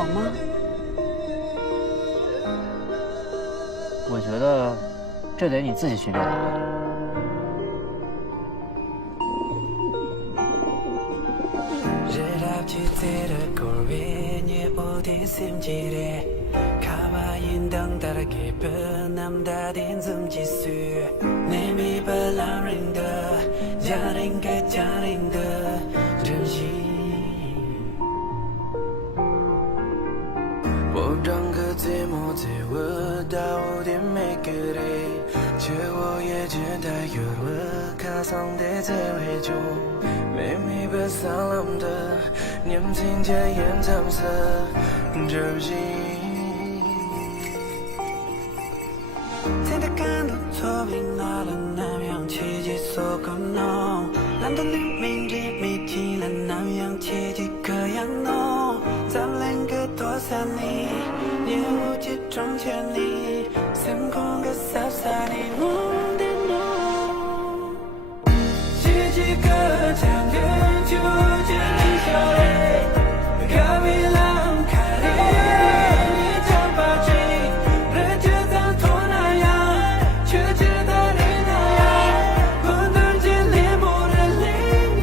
好吗？我觉得这得你自己去表达。我让个寂寞在我到点没给的，结果也只带有我卡上的这回就，妹妹不撒浪的，年轻这眼长色，着急。天天看到错评拿了南洋奇迹所可能，难道黎明里没提了南洋奇迹可样弄？咱们两个多想你，也无解中牵你，星空个洒洒你梦的梦，奇迹个强人就见你笑脸，咖啡浪卡里，你讲把劲，人就像托那样，却知道你那样，不能见脸目的灵异，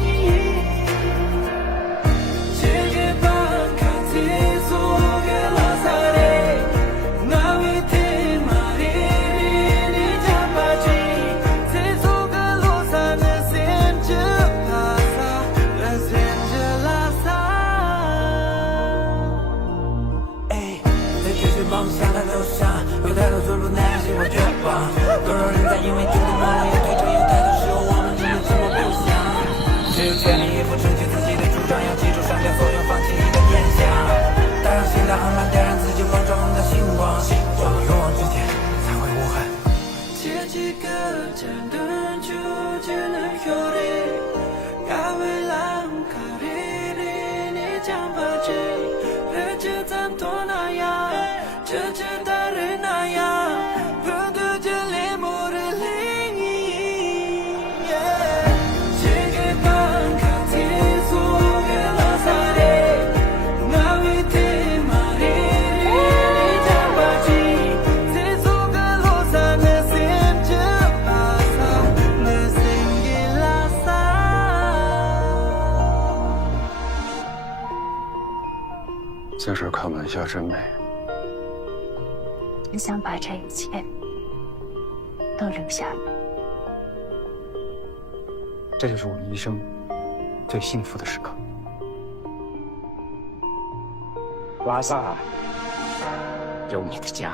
写给吧。梦想的路上，有太多错路难行，我绝望。多少人在因为丢的梦了，也退场，有太多时候我们只能沉默不响。只有全力以赴争取自己的主张，要记住上下所有，放弃你的念想。带上新的航班，点燃自己梦中的星光，走到勇往直前，才会无憾。切几个简单就只能有你，咖啡浪卡里里，你讲把劲，日子咱多那样。这知道人那样，不读着脸目的灵异。这个班卡提速给拉萨的，那位的马里，你讲把劲，这速个路上的心就巴萨，的心给拉萨。在这儿开玩笑真美。只想把这一切都留下来。这就是我们一生最幸福的时刻。拉萨，有你的家。